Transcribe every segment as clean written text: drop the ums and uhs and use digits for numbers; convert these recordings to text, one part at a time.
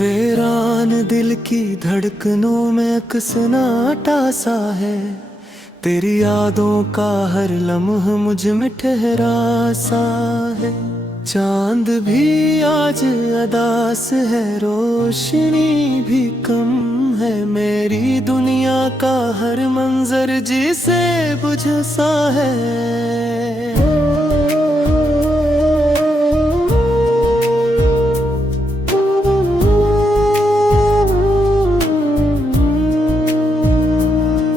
वीरान दिल की धड़कनों में अकसनाटा सा है। तेरी यादों का हर लम्हा मुझ में ठहरा सा है। चांद भी आज अदास है, रोशनी भी कम है। मेरी दुनिया का हर मंजर जिसे बुझ सा है।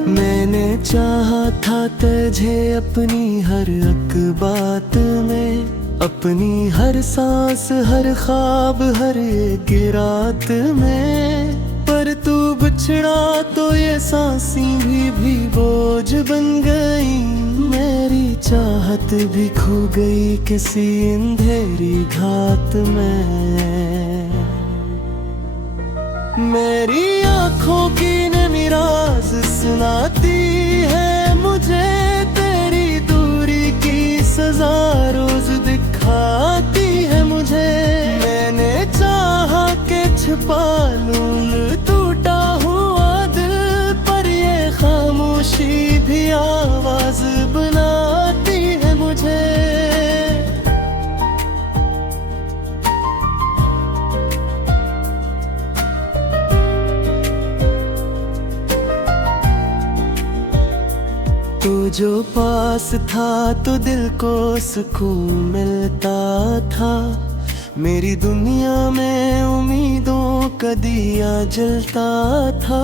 मैंने चाहा था तुझे अपनी हर एक बात में, अपनी हर सांस हर ख्वाब हर एक रात में। पर तू बिछड़ा तो ये सांसें भी बोझ बन गई। मेरी चाहत भी खो गई किसी अंधेरी घात में। मेरी आँखों की नमी राज सुनाती है मुझे, तेरी दूरी की सजा रोज दिखाती है मुझे। मैंने चाहा के छिपा लूं टूटा हुआ दिल, पर ये खामोशी भी आवाज बनाती है मुझे। तू जो पास था तो दिल को सुकून मिलता था। मेरी दुनिया में उम्मीदों का दिया जलता था।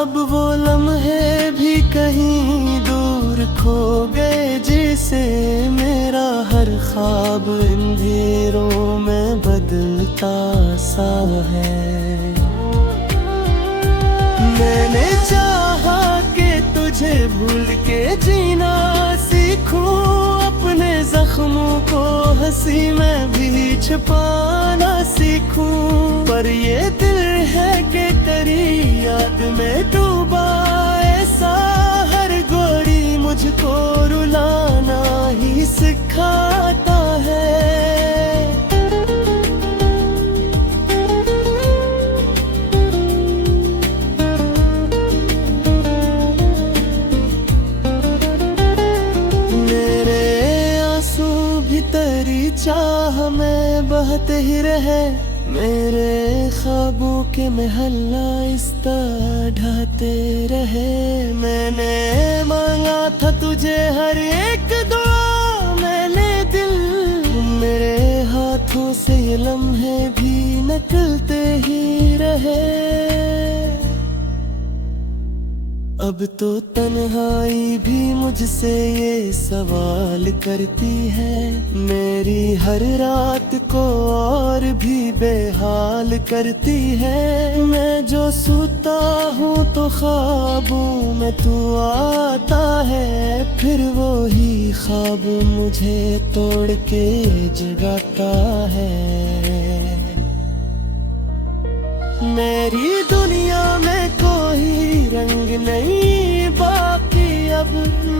अब वो लम्हे भी कहीं दूर खो गए, जिसे मेरा हर ख्वाब अंधेरों में बदलता सा है। मैंने चाहा कि तुझे भूल के जीना सीखूं, अपने जख्मों को हंसी में भी छुपाना सीखूं। पर ये दिल है कि तेरी याद में डूबा ऐसा, हर गोरी मुझको रुलाना ही सिखाता है। तेरी चाह में बहते ही रहे, मेरे ख्वाबों के महल्ला इस्ता ढाते रहे। मैंने मांगा था तुझे हर एक दुआ, मैंने दिल मेरे हाथों से ये लम्हे भी निकलते ही रहे। अब तो तन्हाई भी मुझसे ये सवाल करती है। मेरी हर रात को और भी बेहाल करती है। मैं जो सोता हूँ तो ख्वाबों में तू आता है, फिर वो ही ख्वाब मुझे तोड़ के जगाता है। मेरी दुनिया में कोई रंग नहीं बाकी, अब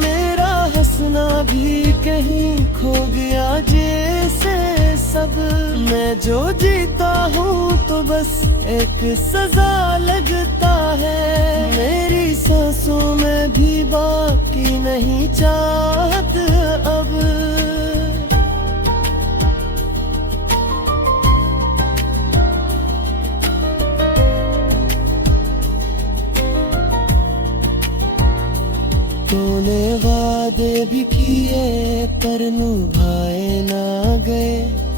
मेरा हंसना भी कहीं खो गया जैसे सब। मैं जो जीता हूँ तो बस एक सजा लगता है। मेरी सांसों में भी बाकी नहीं चाहत अब। तूने वादे भी किए पर निभाए ना गए,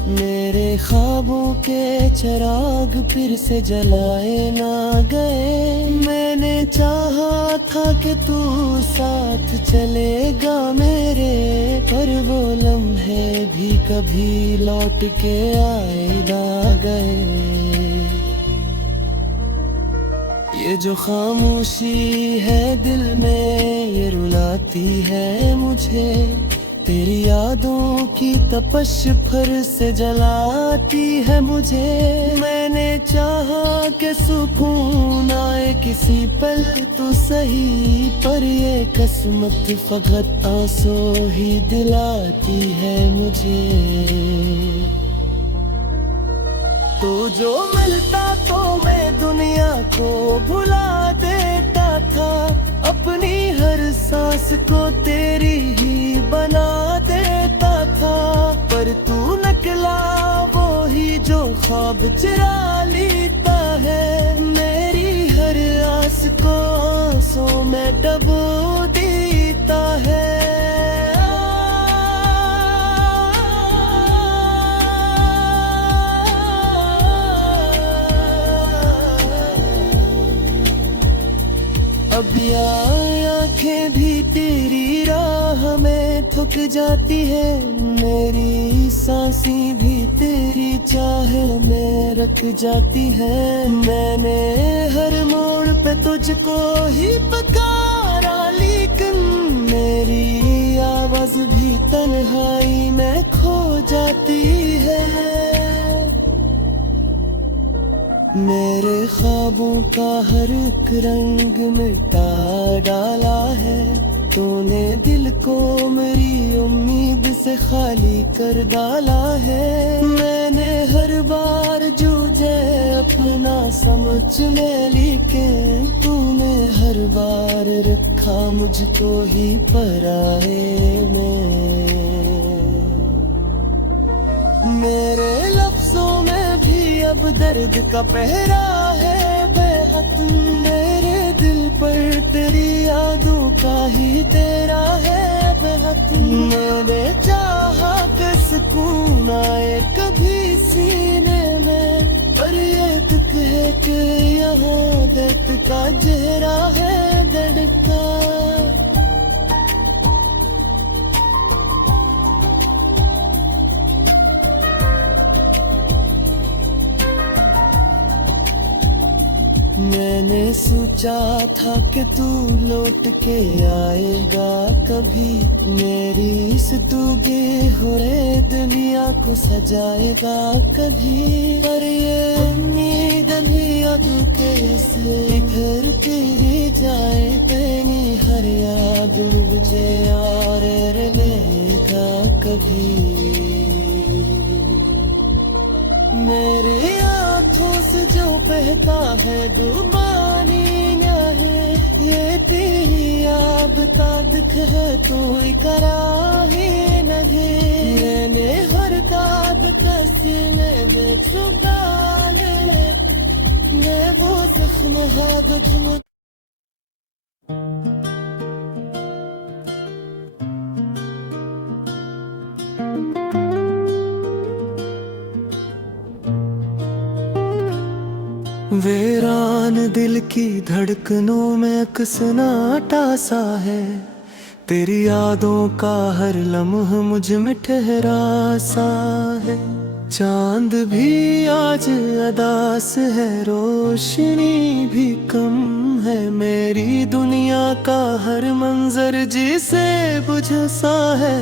मेरे ख्वाबों के चिराग फिर से जलाए ना गए। मैंने चाहा था कि तू साथ चलेगा मेरे, पर वो लम्हे भी कभी लौट के आए ना गए। ये जो खामोशी है दिल में ये रुलाती है मुझे। तेरी यादों की तपश फिर से जलाती है मुझे। मैंने चाहा कि सुकून आए किसी पल तो सही, पर ये किस्मत फकत आंसू ही दिलाती है मुझे। तो जो मिलता तो मैं दुनिया को भुला देता था, अपनी हर सांस को तेरी ही बना देता था। पर तू निकला वो ही जो ख्वाब चुरा लेता है, मेरी हर आस को आंसू में डुबो देता है। अब आंखें भी तेरी राह में थक जाती है, मेरी सांसें भी तेरी चाह में रख जाती है। मैंने हर मोड़ पे तुझको ही पुकारा, लेकिन मेरी आवाज भी तन्हाई में खो जाती है। मेरे ख्वाबों का हर एक रंग मिटा डाला है, तूने दिल को मेरी उम्मीद से खाली कर डाला है। मैंने हर बार जूझे अपना समझ में, लेकिन तूने हर बार रखा मुझको ही पराए में। मेरे लफ्जों में भी अब दर्द का पहरा है बेहद, मेरे दिल पर तेरी यादों का ही तेरा है बेहद। मैंने चाहा कि सुकून आए कभी सीने में, पर ये दुख है कि यहाँ दर्द का चेहरा है धड़का। मैंने सोचा था कि तू लौट के आएगा कभी, मेरी इस तूगे हो रे दुनिया को सजाएगा कभी। पर ये उम्मीद धोखे से घर तेरी जाए, तेरी हर याद मुझे और लेगा कभी। मेरी आँखों से जो बहता है जुबानी है, ये तेरी याद का दुख है तो करा ही लगे। मैंने हर दाद का सीने में छुपा ले, मैं वो जख्म हाथ वीरान दिल की धड़कनों में अकसनाटा सा है, तेरी यादों का हर लम्हा मुझ में ठहरा सा है। चांद भी आज अदास है, रोशनी भी कम है, मेरी दुनिया का हर मंजर जिसे बुझ सा है।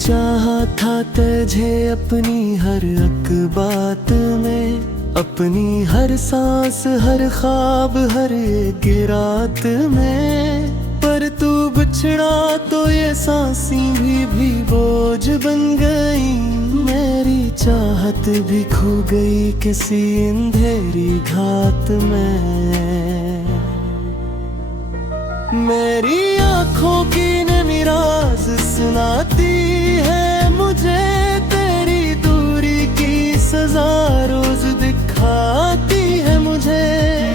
चाहा था तुझे अपनी हर एक बात में, अपनी हर सांस हर ख्वाब हर एक रात में। पर तू बिछड़ा तो ये सांसें भी बोझ बन गई, मेरी चाहत भी खो गई किसी अंधेरी घात में। मेरी आँखों की नमी राज सुनाती है मुझे, तेरी दूरी की सजा रोज दिखाती है मुझे।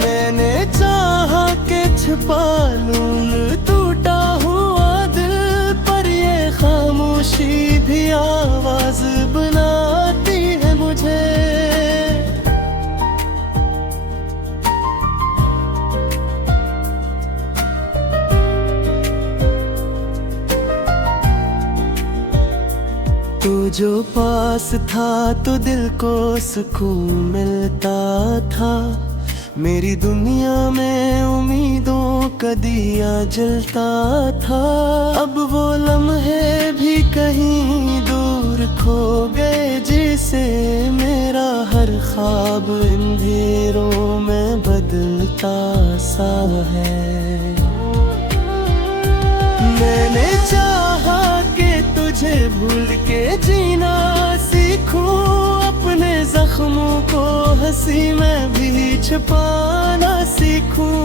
मैंने चाहा कि छुपा लूं टूटा हुआ दिल, पर ये खामोशी भी आवाज बनाती है मुझे। तू जो पास था तो दिल को सुकून मिलता था, मेरी दुनिया में उम्मीदों का दिया जलता था। अब वो लम्हे भी कहीं दूर खो गए, जिसे मेरा हर ख्वाब अंधेरों में बदलता सा है। मैंने चाहा कि तुझे भूल के जीना सीखूं, अपने जख्मों को हंसी में भी छुपाना सीखूं।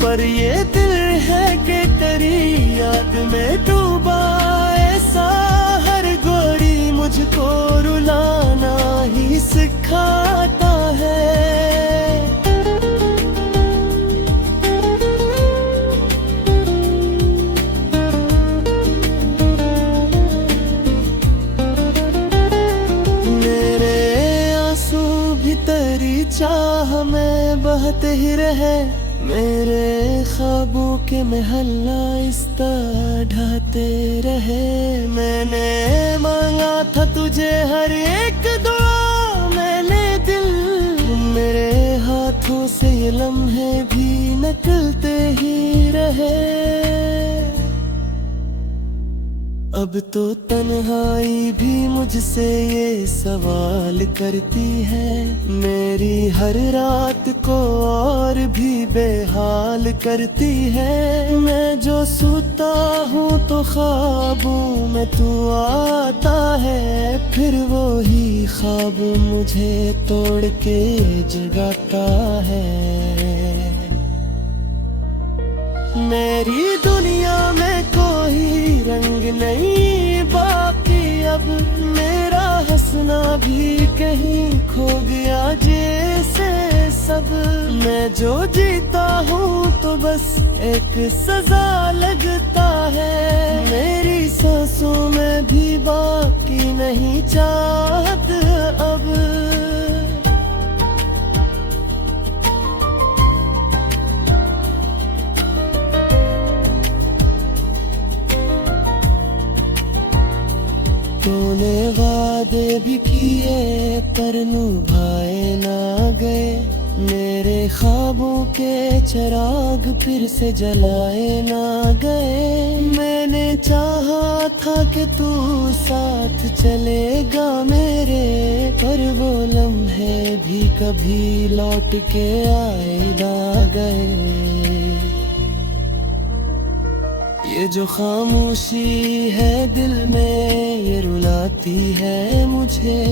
पर ये दिल है कि तेरी याद में डूबा ऐसा, हर गोरी मुझको रुलाना ही सिखाता है। तेरी चाह में बहते ही रहे, मेरे ख्वाबों के महल्ला इस तरह ढहते रहे। मैंने मांगा था तुझे हर एक दुआ, मैंने दिल मेरे हाथों से ये लम्हे भी निकलते ही रहे। अब तो तन्हाई भी मुझसे ये सवाल करती है, मेरी हर रात को और भी बेहाल करती है। मैं जो सोता हूँ तो ख्वाबों में तू आता है, फिर वो ही ख्वाब मुझे तोड़ के जगाता है। मेरी दुनिया में कोई रंग नहीं बाकी, अब मेरा हंसना भी कहीं खो गया जैसे सब। मैं जो जीता हूँ तो बस एक सजा लगता है, मेरी सांसों में भी बाकी नहीं चाहत अब। तूने वादे भी किए पर निभाए ना गए, मेरे ख्वाबों के चिराग फिर से जलाए ना गए। मैंने चाहा था कि तू साथ चलेगा मेरे, पर वो लम्हे भी कभी लौट के आए ना गए। ये जो खामोशी है दिल में ये रुलाती है मुझे,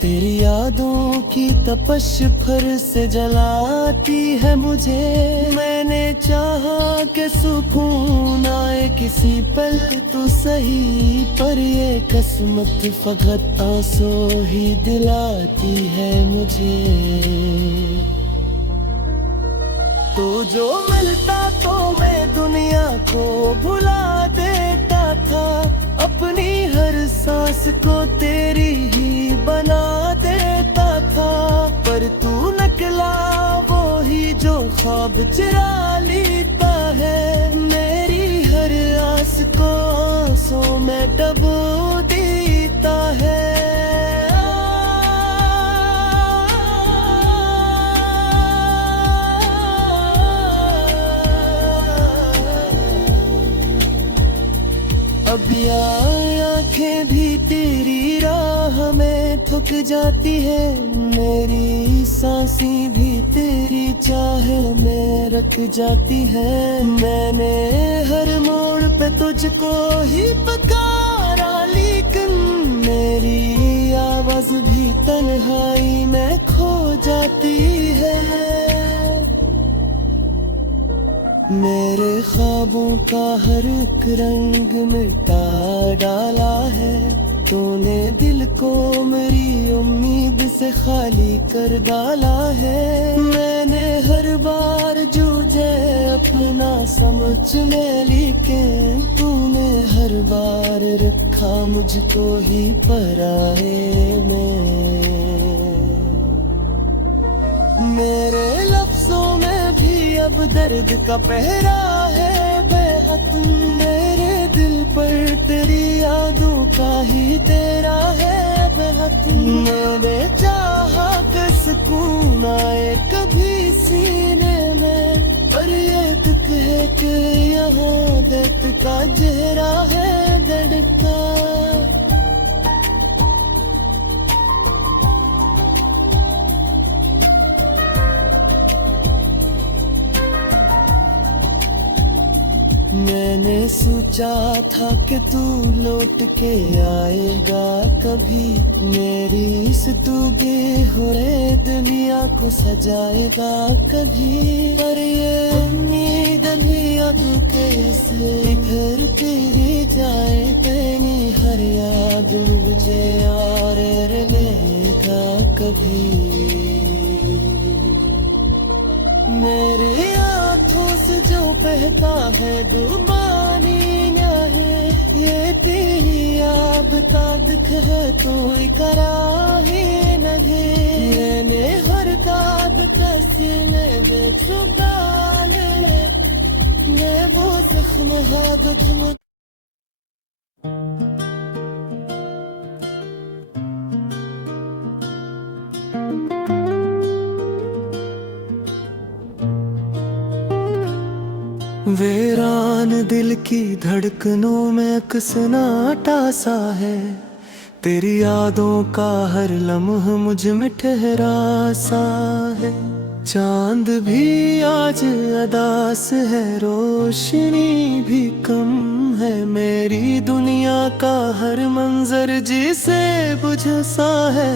तेरी यादों की तपश फिर से जलाती है मुझे। मैंने चाहा कि सुकून आए किसी पल तो सही, पर ये किस्मत फकत आंसू ही दिलाती है मुझे। तो जो मिलता तो मैं दुनिया को भुला देता था, अपनी हर सांस को तेरी ही बना देता था। पर तू निकला वो ही जो ख्वाब चुरा लेता है, मेरी हर आस को आंसू में डुबो देता है। अब आँखें भी तेरी राह में थक जाती है, मेरी सांसें भी तेरी चाह में रख जाती है। मैंने हर मोड़ पे तुझको ही पुकारा, लेकिन मेरी आवाज भी तन्हाई में खो जाती है। मेरे ख्वाबों का हर एक रंग मिटा डाला है, तूने दिल को मेरी उम्मीद से खाली कर डाला है। मैंने हर बार जूझे अपना समझ में, लेकिन तूने हर बार रखा मुझको ही पराए में। मेरे लफ्जों में भी अब दर्द का पहरा है बेहद, मेरे दिल पर तेरी यादों का ही तेरा है बेहद। मैंने चाहा कि सुकून आए कभी सीने में, पर ये दुख है कि यहाँ दर्द का चेहरा है धड़का। मैंने सोचा था कि तू लौट के आएगा कभी, मेरी इस तू बेहुरे दुनिया को सजाएगा कभी। पर ये उम्मीद भी अब कैसे फिर तेरी जाए बेनी, हर याद मुझे और लेगा कभी। मेरी आँखों से जो बहता है दुबानी न है, ये तेरी याद का दुख है तो करा ही लगे। मैंने हर दाद सीने में छुपा ले, मैं वो जख्म हादत में। वीरान दिल की धड़कनों में अकसनाटा सा है, तेरी यादों का हर लम्हा मुझ में ठहरा सा है। चांद भी आज अदास है, रोशनी भी कम है, मेरी दुनिया का हर मंजर जिसे बुझ सा है।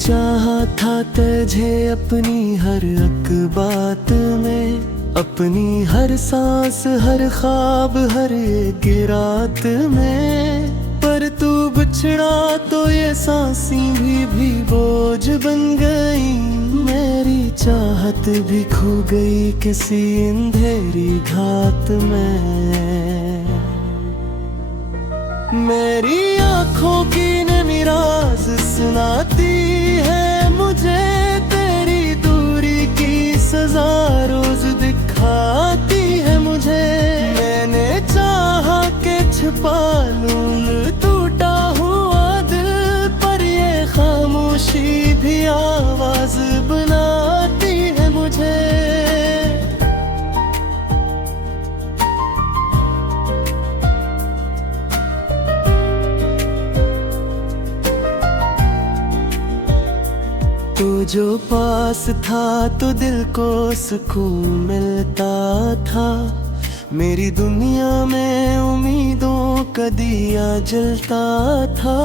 चाहा था तुझे अपनी हर एक बात में, अपनी हर सांस हर ख्वाब हर एक रात में। पर तू बिछड़ा तो ये सांसें भी बोझ बन गई, मेरी चाहत भी खो गई किसी अंधेरी घात में। मेरी आँखों की नमी राज सुनाती है मुझे, तेरी दूरी की सजा रोज दिखाती है मुझे। मैंने चाहा कि छिपा लूं टूटा हुआ दिल, पर ये खामोशी भी आवाज बनाती है मुझे। तो जो पास था तो दिल को सुकून मिलता था, मेरी दुनिया में उम्मीदों का दिया जलता था।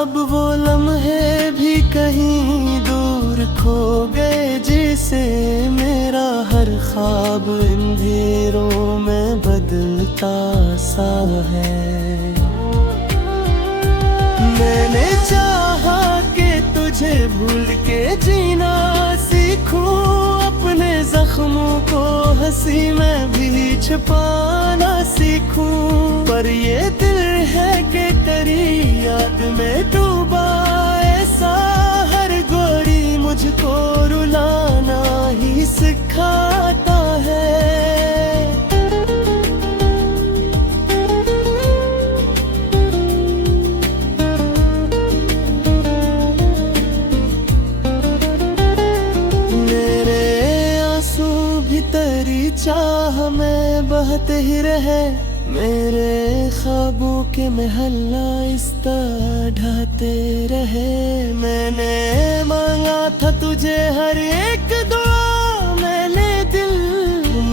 अब वो लम्हे भी कहीं दूर खो गए, जिसे मेरा हर ख्वाब अंधेरों में बदलता सा है। मैंने चाहा कि तुझे भूल के जीना सीखूं, अपने जख्मों को हंसी में भी छुपाना सीखूं। पर ये दिल है कि तेरी याद में डूबा ऐसा, हर गोरी मुझको रुलाना ही सिखाता है। तेरी चाह में बहते ही रहे, मेरे ख्वाबों के महल्ला इस्ता ढाते रहे। मैंने मांगा था तुझे हर एक दुआ, मैंने दिल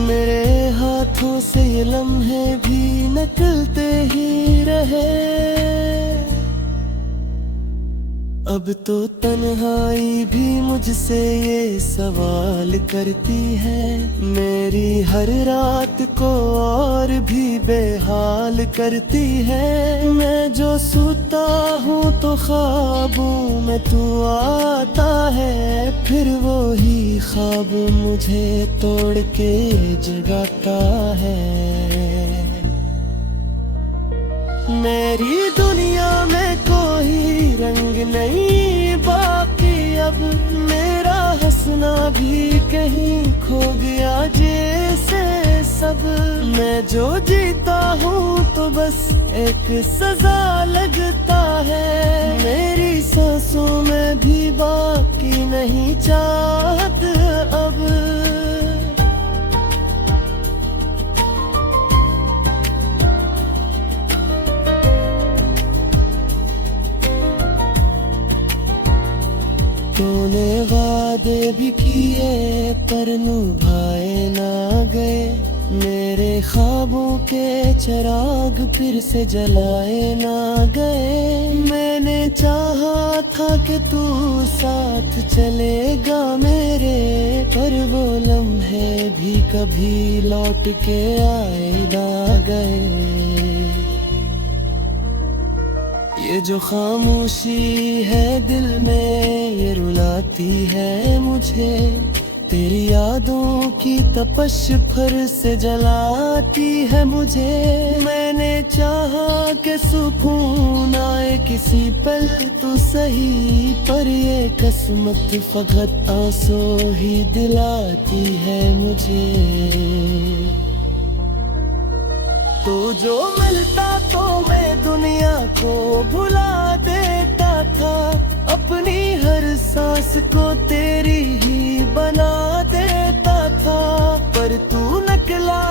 मेरे हाथों से ये लम्हे भी निकलते ही रहे। अब तो तन्हाई भी मुझसे ये सवाल करती है, मेरी हर रात को और भी बेहाल करती है। मैं जो सोता हूँ तो ख्वाबों में तू आता है, फिर वो ही ख्वाब मुझे तोड़ के जगाता है। मेरी दुनिया में कोई रंग नहीं बाकी, अब मेरा हंसना भी कहीं खो गया जैसे सब। मैं जो जीता हूँ तो बस एक सजा लगता है, मेरी सांसों में भी बाकी नहीं चाहत अब। तूने वादे भी किए पर निभाए ना गए, मेरे ख्वाबों के चिराग फिर से जलाए ना गए। मैंने चाहा था कि तू साथ चलेगा मेरे, पर वो लम्हे भी कभी लौट के आए ना गए। ये जो खामोशी है दिल में ये रुलाती है मुझे, तेरी यादों की तपश फिर से जलाती है मुझे। मैंने चाहा कि सुकून आए किसी पल तो सही, पर ये किस्मत फकत आंसू ही दिलाती है मुझे। तो जो मिलता तो मैं दुनिया को भुला देता था, अपनी हर सांस को तेरी ही बना देता था। पर तू निकला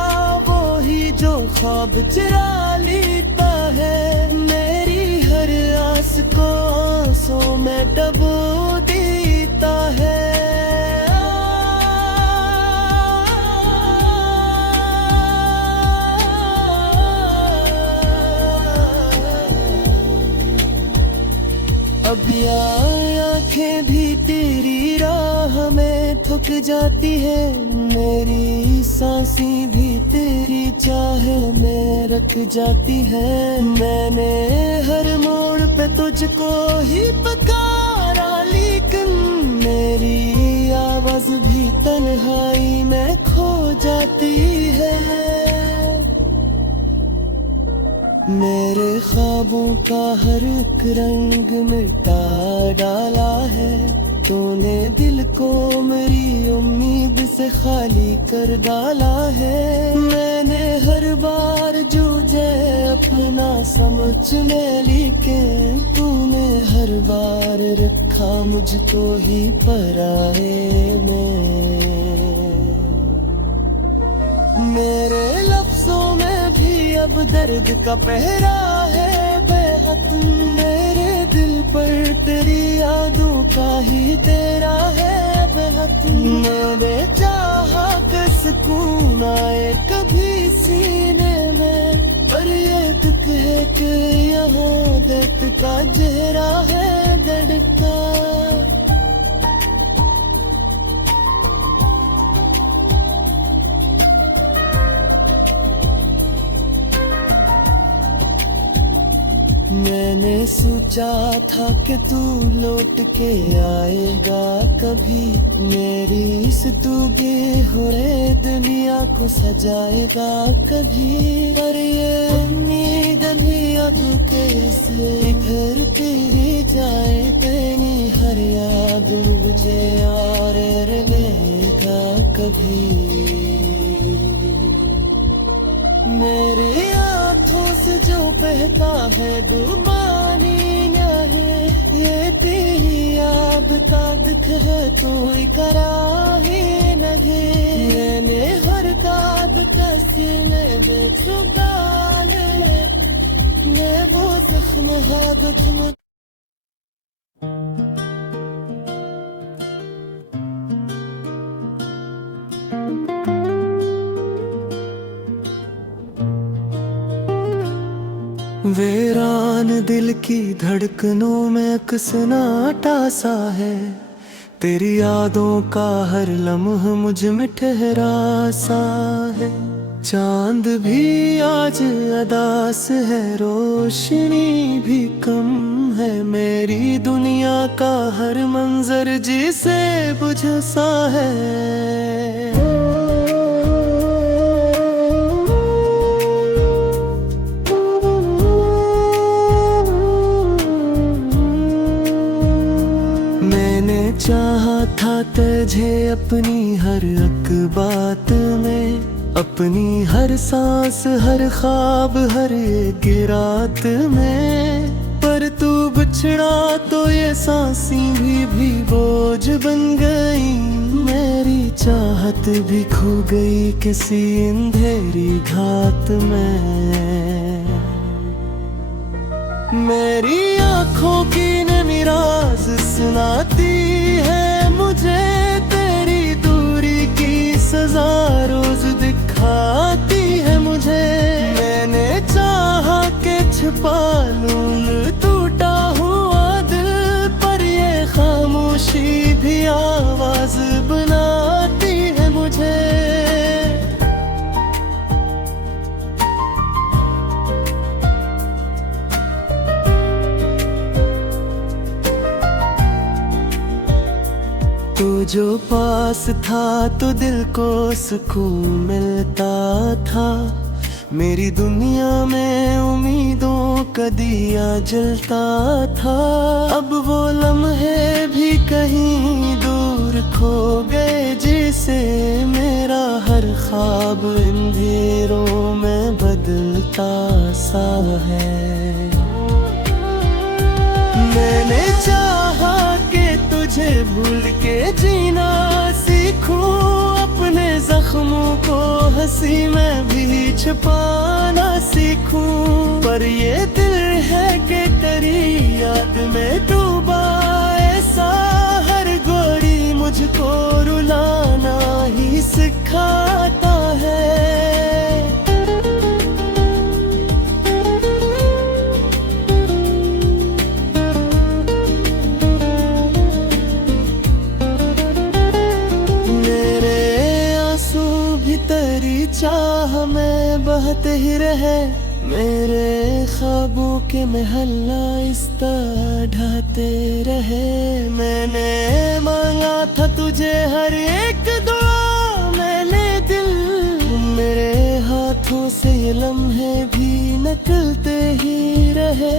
वो ही जो ख्वाब चुरा लेता है, मेरी हर आस को आंसू में डुबो देता है। अब आँखें भी तेरी राह में थक जाती है, मेरी सांसें भी तेरी चाह में रख जाती है। मैंने हर मोड़ पे तुझको ही पुकारा, लेकिन मेरी आवाज भी तन्हाई में खो जाती है। मेरे ख्वाबों का हर एक रंग मिटा डाला है, तूने दिल को मेरी उम्मीद से खाली कर डाला है। मैंने हर बार जूझे अपना समझ में, लेकिन तूने हर बार रखा मुझको ही पराए में। मेरे लफ्जों में भी अब दर्द का पहरा है बेहद, मेरे दिल पर तेरी यादों का ही तेरा है बेहद। मैंने चाहा कि सुकून आए कभी सीने में, पर ये दुख है कि यहाँ दर्द का चेहरा है धड़का। मैंने सोचा था कि तू लौट के आएगा कभी, मेरी इस डूबे हुए दुनिया को सजाएगा कभी। पर ये उम्मीद यादों कैसे फिर तेरी जाए, तेरी हर याद मुझे और लेगा कभी। मेरी आँखों से जो बहता है दुर्बानी है, ये तेरी याद का दुख है तो करा ही लगे। मैंने हर दाद का सीने में छुपा ले, मैं वो जख्म हादत में। वीरान दिल की धड़कनों में अकसनाटा सा है, तेरी यादों का हर लम्हा मुझ में ठहरा सा है। चांद भी आज अदास है, रोशनी भी कम है, मेरी दुनिया का हर मंजर जिसे बुझ सा है। चाहा था तुझे अपनी हर एक बात में, अपनी हर सांस हर ख्वाब हर एक रात में। पर तू बिछड़ा तो ये सांसें भी बोझ बन गई, मेरी चाहत भी खो गई किसी अंधेरी घात में। मेरी आँखों की नमी राज सुनाती है, मुझे तेरी दूरी की सजा रोज दिखाती है मुझे। मैंने चाहा के छिपा लूं टूटा हुआ दिल, पर ये खामोशी भी आवाज बनाती है मुझे। तू जो पास था तो दिल को सुकून मिलता था। मेरी दुनिया में उम्मीदों का दिया जलता था। अब वो लम्हे भी कहीं दूर खो गए, जिसे मेरा हर ख्वाब अंधेरों में बदलता सा है। मैंने चाहा कि तुझे भूल के जीना सीखूं, अपने जख्मों को हंसी में भी छुपाना सीखूं। पर ये दिल है कि तेरी याद में डूबा ऐसा, हर गोरी मुझको रुलाना ही सिखाता है। तेरी चाह में बहते ही रहे, मेरे ख्वाबों के महल्ला इस तरह ढहते रहे। मैंने मांगा था तुझे हर एक दुआ, मैंने दिल मेरे हाथों से ये लम्हे भी निकलते ही रहे।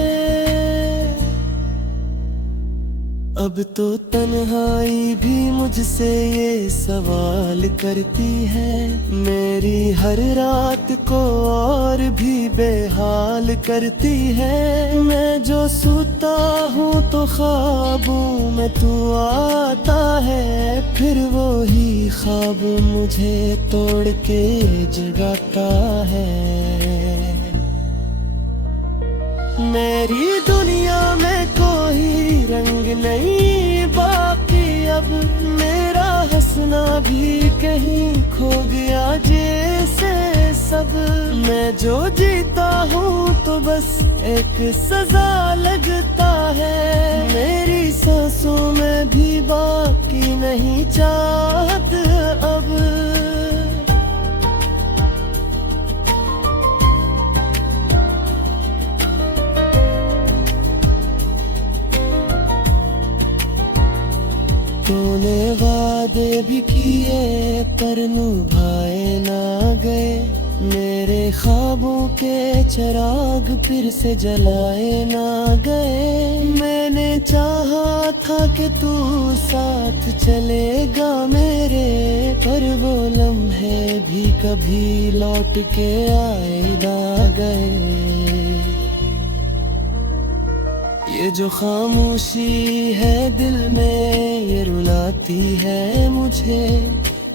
अब तो तन्हाई भी मुझसे ये सवाल करती है, मेरी हर रात को और भी बेहाल करती है। मैं जो सोता हूँ तो ख्वाबों में तू आता है, फिर वो ही ख्वाब मुझे तोड़ के जगाता है। मेरी दुनिया में कोई रंग नहीं बाकी, अब मेरा हंसना भी कहीं खो गया जैसे सब। मैं जो जीता हूँ तो बस एक सजा लगता है, मेरी सांसों में भी बाकी नहीं चाहत अब। तूने वादे भी किए पर निभाए ना गए, मेरे ख्वाबों के चिराग फिर से जलाए ना गए। मैंने चाहा था कि तू साथ चलेगा मेरे, पर वो लम्हे भी कभी लौट के आए ना गए। ये जो खामोशी है दिल में ये रुलाती है मुझे,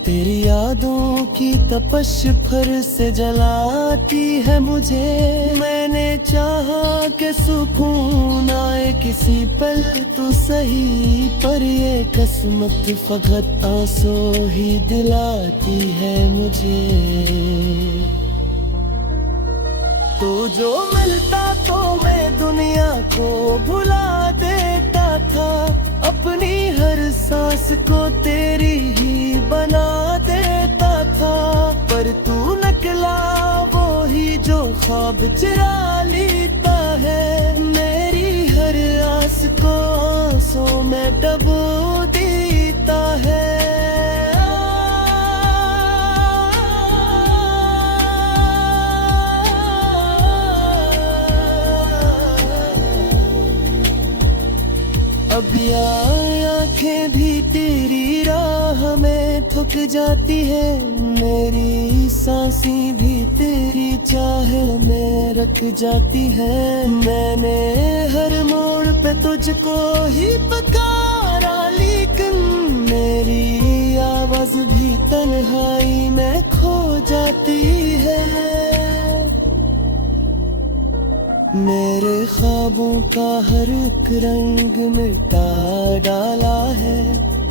तेरी यादों की तपश फिर से जलाती है मुझे। मैंने चाहा कि सुकून आए किसी पल तो सही, पर ये किस्मत फकत आंसू ही दिलाती है मुझे। तो जो मिलता तो मैं दुनिया को भुला देता था, अपनी हर सांस को तेरी ही बना देता था। पर तू निकला वो ही जो ख्वाब चुरा लेता है, मेरी हर आस को आंसू में डुबो देता है। अब आँखें भी तेरी राह में थक जाती है, मेरी सांसें भी तेरी चाह में रख जाती है। मैंने हर मोड़ पे तुझको ही पुकारा, लेकिन मेरी आवाज भी तन्हाई में खो जाती है। मेरे ख्वाबों का हर एक रंग मिटा डाला है,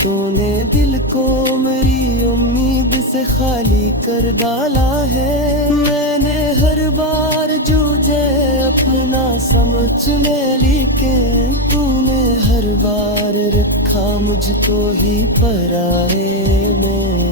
तूने दिल को मेरी उम्मीद से खाली कर डाला है। मैंने हर बार जूझे अपना समझ में, लेकिन तूने हर बार रखा मुझको ही पराए में।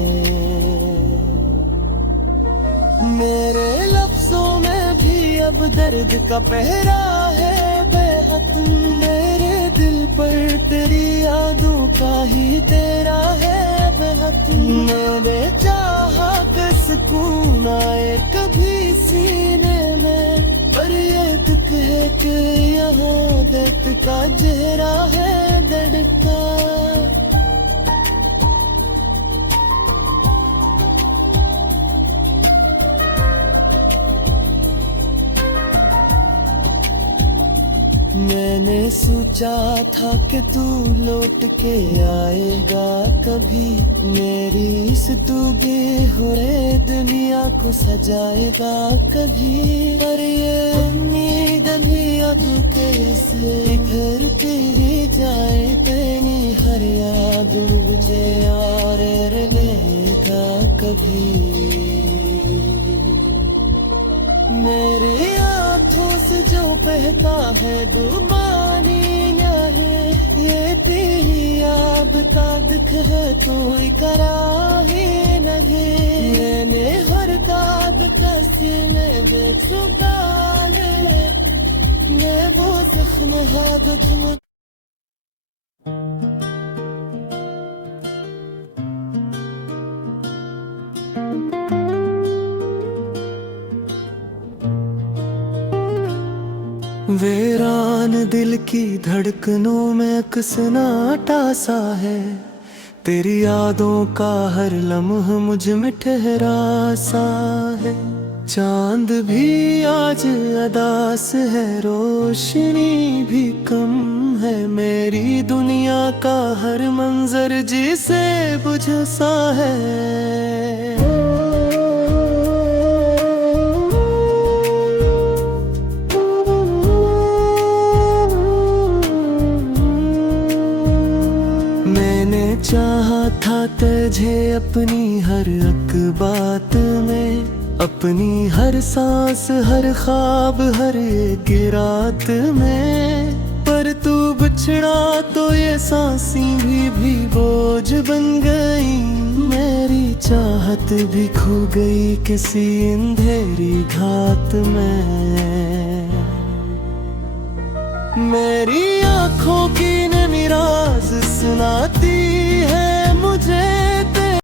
मेरे लफ्जों में भी अब दर्द का पहरा है बेहद। मेरे दिल पर तेरी यादों का ही तेरा है बेहद। मैंने चाहा कि सुकून आए कभी सीने में, पर ये दुख है कि यहाँ दर्द का चेहरा है धड़का। मैंने सोचा था कि तू लौट के आएगा कभी, मेरी इस डूबी हुए दुनिया को सजाएगा कभी। पर ये उम्मीद भी अधूरे से घर तेरी जाए, तेरी हर याद मुझे और लेगा कभी। मेरी आँखों से जो बहता है दुबानी नहीं, ये तेरी याद का दुख है कोई करा ही नहीं। मैंने हर दाग का सीने में छुपा ले, मैं वो जख्म हादत में। वीरान दिल की धड़कनों में अकसनाटा सा है, तेरी यादों का हर लम्हा मुझ में ठहरा सा है। चांद भी आज अदास है, रोशनी भी कम है, मेरी दुनिया का हर मंजर जिसे बुझ सा है। चाहा था तुझे अपनी हर एक बात में, अपनी हर सांस हर ख्वाब हर एक रात में। पर तू बिछड़ा तो ये सांसें भी बोझ बन गई, मेरी चाहत भी खो गई किसी अंधेरी घात में। मेरी आँखों की नमी राज सुना